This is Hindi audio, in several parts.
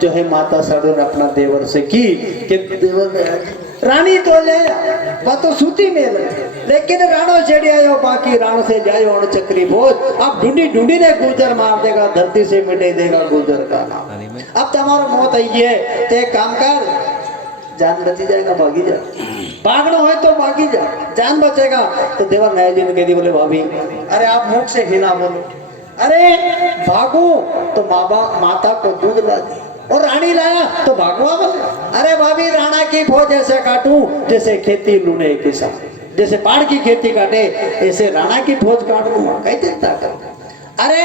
जो है माता साडू ने अपना देवर से की कि देवर ने रानी तो ले वह तो सूती में लेकिन राणो चढ़िया बाकी राण से जायो चक्री बोझ अब ढूंढी ढूंढी ने गुजर मार देगा, धरती से मिटे देगा गुजर का नाम। अब तुम्हारा मौत आई है तो एक काम कर, जान बची जाएगा भागी जा, भागना हो तो भागी जा, जान बचेगा तो देवर नया जी ने कह दी बोले भाभी अरे आप मुख से ही ना बोलो, अरे भागो तो माँ बाप माता को दूध ला दी और रानी लाया तो भागवा बोले, अरे भाभी राणा की फौज ऐसे काटूं जैसे खेती लूने किसान, जैसे बाढ़ की खेती काटे ऐसे राणा की फौज काट दूंगा, कई चिंता करो, अरे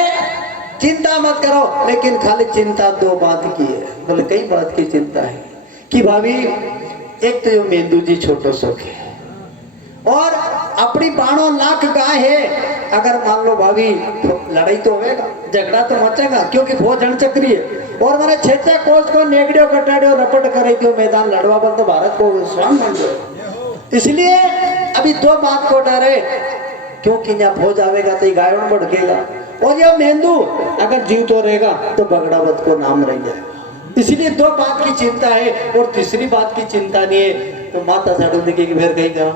चिंता मत करो लेकिन खाली चिंता दो बात की है। बोले कई बात की चिंता है कि भाभी एक तो मेंदू जी छोटो सोख है और अपनी 12 लाख गाय है, अगर मान लो भाभी लड़ाई तो होगा, झगड़ा तो मचेगा क्योंकि फौज अणचक्री है और मैंने 6 कोस को नेगड़ियो कटाड़ियो रपट करे दियो मैदान लड़वा पर तो भारत को स्वाम बन गयो। इसलिए अभी दो बात को डर है क्योंकि यहाँ फौज आवेगा तो गायों भड़केगा और यह मेंदू अगर जीव तो रहेगा तो बगड़ावत को नाम रह जाएगा। इसलिए दो बात की चिंता है और तीसरी बात की चिंता नहीं है। तो माता साडू ने फिर कहीं कहा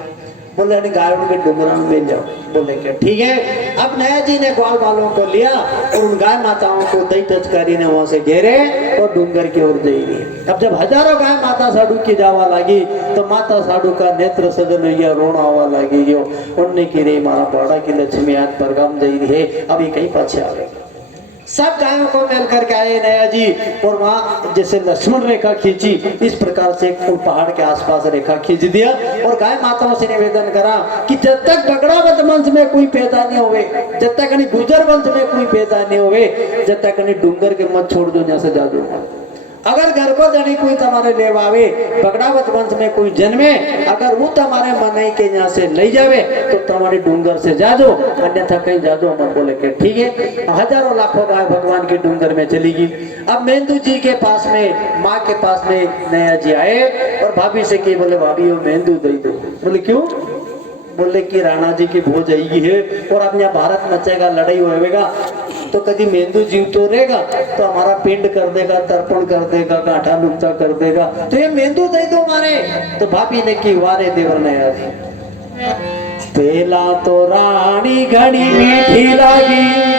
बोले गायों के डुंगरा में मिल जाओ, बोले क्या ठीक है। अब नया जी ने ग्वाल वालों को लिया और उन गाय माताओं को दही टचकारी ने वहां से घेरे और डूंगर की ओर दे दी। अब जब हजारों गाय माता साडू की जावा लगी तो माता साडू का नेत्र सजन या रोना हुआ लगी जो उन्ने की रे मारा बाड़ा की लक्ष्मी आज पर गम दे रही है, अभी कहीं पाछे आ गए। सब गायों को मिल करके आए नया जी और वहां जैसे लक्ष्मण रेखा खींची इस प्रकार से उन पहाड़ के आसपास रेखा खींच दिया और गाय माताओं से निवेदन करा कि जब तक बगड़ावत वंश में कोई पैदा नहीं होवे, जब तक गुजर वंश में कोई पैदा नहीं होवे, जब तक डूंगर के मत छोड़ दो, यहाँ से जा दो। अगर घर को जनी कोई तुम्हारे ले आवे, बगड़ावत वंश में कोई जन्मे, अगर वो तुम्हारे मन के यहाँ से ले जावे तो तुम्हारे डूंगर से जा दो, अन्यथा कहीं जा दो मत। बोले के ठीक है। हजारों लाखों गाय भगवान के डूंगर में चली गई। अब मेंदू जी के पास में माँ के पास में नया जी आए और भाभी से की बोले भाभी वो मेंदू दे दो। बोले क्यों? बोले कि राणा जी की भोज आई है और अब यहाँ भारत मचेगा, लड़ाई होएगा तो कभी मेंदू जीव तो रहेगा तो हमारा पिंड कर देगा, तर्पण कर देगा, गांठा लुप्ता कर देगा, तो ये मेंदू दे दो मारे। तो भाभी ने की वारे देवर ने पहला तो रानी घड़ी मीठी लागी,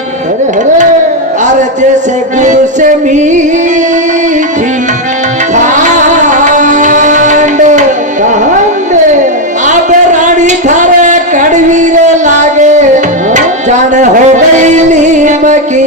अरे जैसे गुरु से मीठी खांड, अब रानी थारे कड़वी लागे, जान हो गई नीम की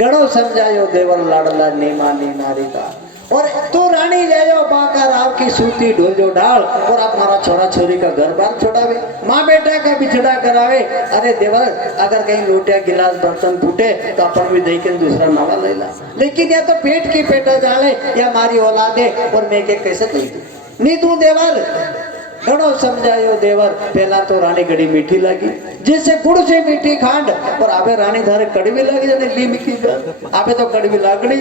घणो समझायो देवर लाडला नीमा नी नारी का और तू रानी ले जाओ बाका राव की सूती ढोजो डाल और आप हमारा छोरा छोरी का घर बार छोड़ावे माँ बेटा का बिछड़ा करावे। अरे देवर अगर कहीं लोटिया गिलास बर्तन फूटे तो अपन भी दे के दूसरा नवा ले ला, लेकिन या तो पेट की पेटा जाले या मारी औलादे और मैं के कैसे दे दूं नी तू देवर। घणो समझायो देवर पहला तो रानी घड़ी मीठी लगी जिससे गुड़ से मीठी खांड और आबे रानी धारे कड़वी लगी जाने ली मीठी आबे तो कड़वी लागड़ी।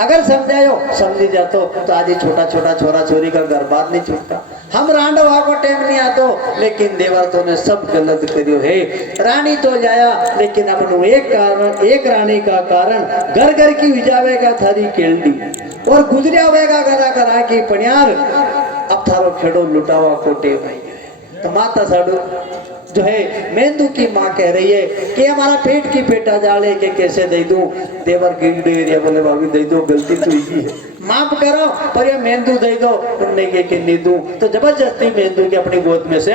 अगर समझायो समझी जातो तो आज छोटा छोटा छोरा छोरी का घर बात नहीं छूटता। हम रांडो को टाइम नहीं आतो लेकिन देवर तो ने सब गलत करियो है। रानी तो जाया लेकिन अपन एक कारण एक रानी का कारण घर घर की विजावेगा थारी केल्डी और गुजरिया होगा घरा घरा की पनियार अब थारो खेड़ो लुटावा को टेम आई है। तो माता साडू जो है मेंदू की माँ कह रही है कि हमारा पेट की पेटा जाले के कैसे दे दूं। देवर गिर बोले भाभी दे दो गलती तो ही है माफ करो पर ये मेंदू दे दो उनने के नहीं दूं। तो जबरदस्ती मेंदू के अपनी गोद में से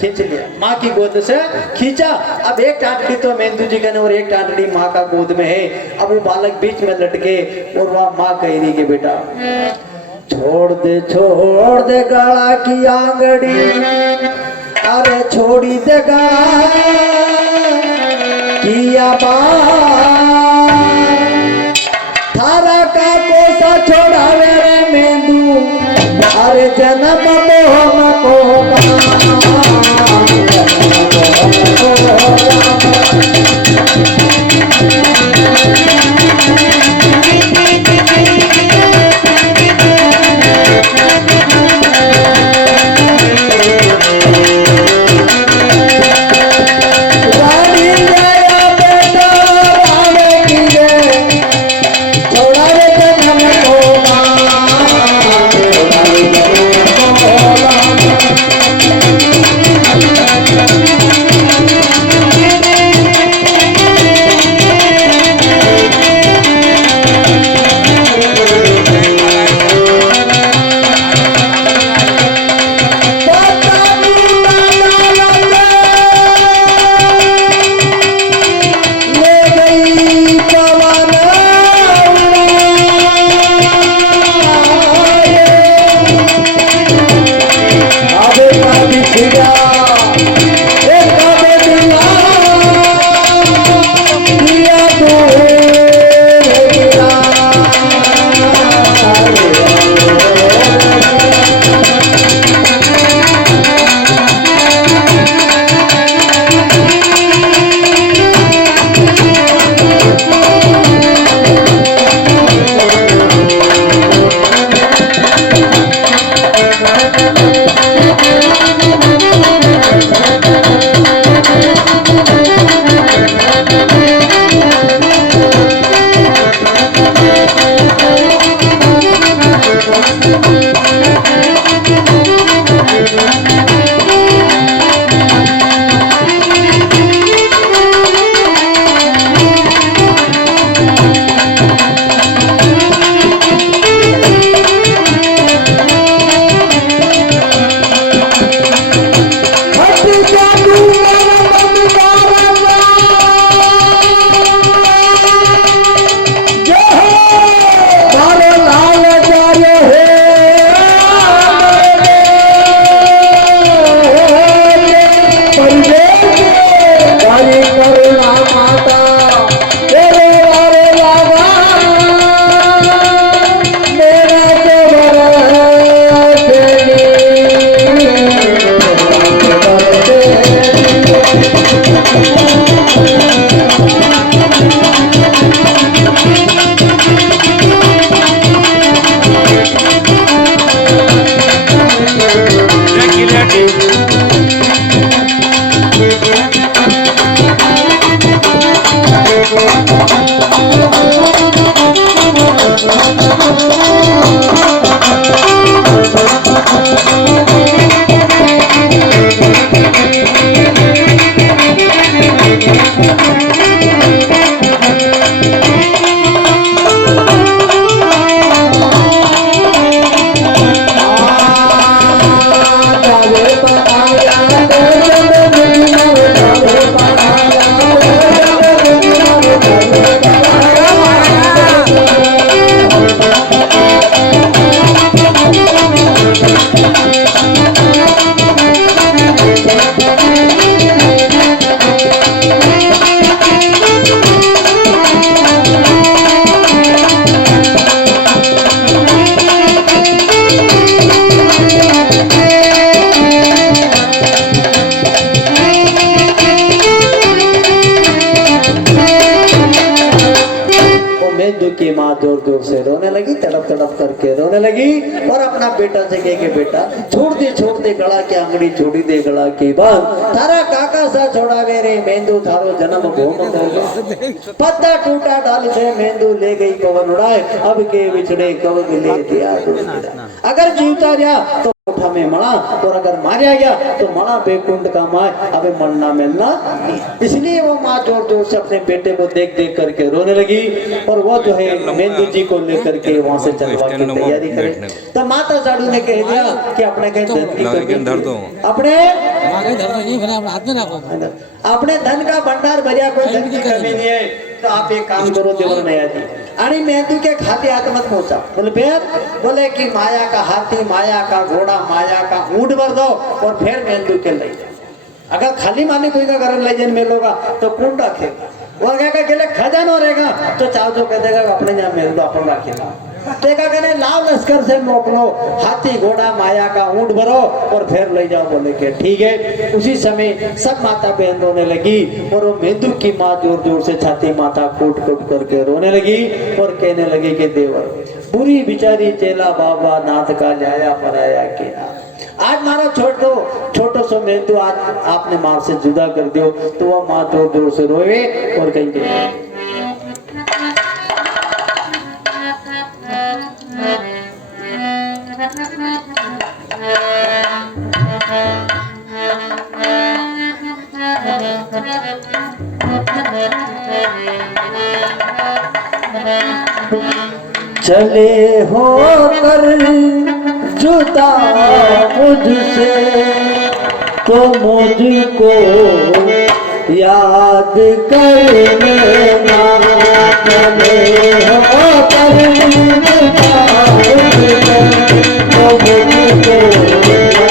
खींच लिया, माँ की गोद से खींचा। अब एक टाटड़ी तो मेंदू जी का और एक टाटड़ी माँ का गोद में है। अब वो बालक बीच में लटके और वह माँ कह रही कि बेटा छोड़ दे गाड़ा की आंगड़ी, अरे छोड़ी दे गाड़ा किया थारा का कोसा छोड़ावे रे मेंदू, अरे जन्म मोह को मेंदू की माँ जोर जोर से रोने लगी, तड़प तड़प करके रोने लगी और अपना बेटा से कह के बेटा छोड़ दे गला की आंगड़ी, छोड़ी दे गला की बात, तारा काका सा छोड़ा वे रे मेंदू, थारो जन्म भूम होगे, पत्ता टूटा डाल से मेंदू ले गई पवन उड़ाए, अब के बिछड़े कब ले दिया। अगर जीवता रहा तो उठा में मणा, और अगर मारा गया तो मणा बेकुंड का माए, अबे मरना मिलना। इसलिए वो माँ जोर जोर से अपने बेटे को देख देख करके रोने लगी और वो जो है मेंदू जी को लेकर के वहां से चलवा की तैयारी करे। तो माता साडू ने कह दिया कि अपने कहीं धन की अपने धन का भंडार भरिया, कोई धन की कमी नहीं है, तो आप एक काम करो देवर नया जी, अरे मेंदू के खाते हाथ मत पहुंचा। बोले फिर? बोले कि माया का हाथी, माया का घोड़ा, माया का ऊंट भर दो और फिर मेंदू के ले जाओ। अगर खाली माली कोई का घर ले जाने मिलोगा तो कौन रखेगा? वो क्या खजाना रहेगा तो चाव जो कह देगा अपने यहाँ मेल दो, अपन रखेगा। देखा कहने लाव लश्कर से मोकलो, हाथी घोड़ा माया का ऊंट भरो और फिर ले जाओ। बोले के ठीक है। उसी समय सब माता बहन रोने लगी और वो मेंदू की माँ जोर जोर से छाती माता कूट कूट करके रोने लगी और कहने लगी कि देवर बुरी बिचारी चेला बाबा नाथ का जाया पराया के, आज मारो छोटो सो मेंदू आज आपने माँ से जुदा कर दियो। तो वह माँ जोर जोर से रोए और कहेंगे चले हो कर जुदा मुझसे तो मुझको याद कर लेना, चले हो कर जुदा मुझसे तो मुझको याद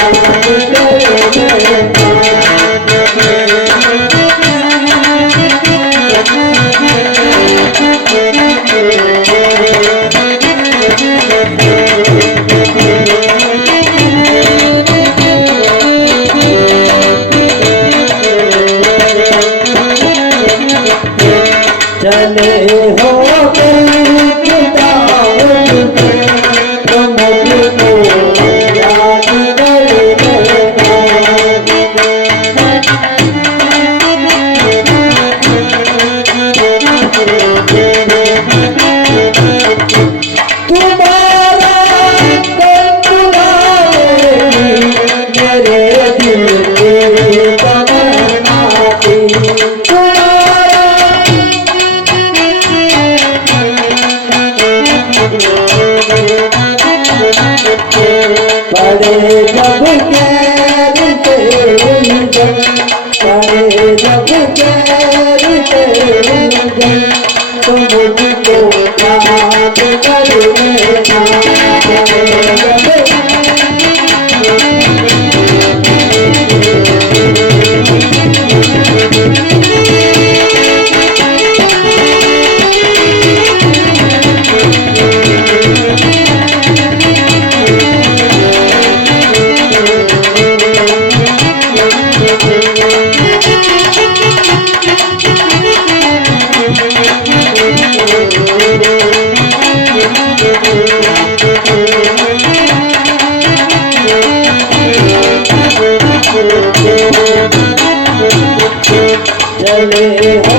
चले